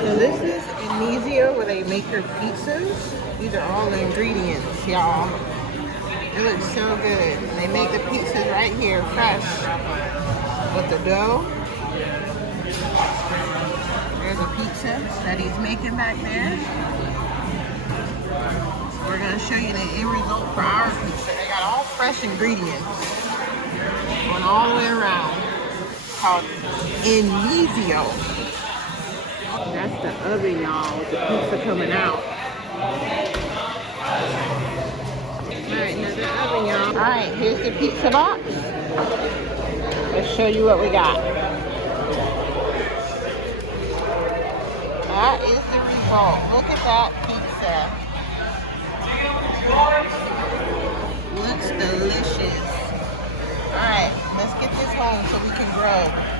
So this is Inizio where they make their pizzas. These are all the ingredients, y'all. It looks so good. They make the pizzas right here, fresh, with the dough. There's a pizza that he's making back there. We're going to show you the end result for our pizza. They got all fresh ingredients going all the way around. It's called Inizio. That's the oven, y'all, with the pizza coming out. Alright, another oven, y'all. Alright, here's the pizza box. Let's show you what we got. That is the result. Look at that pizza. Looks delicious. Alright, let's get this home so we can grow.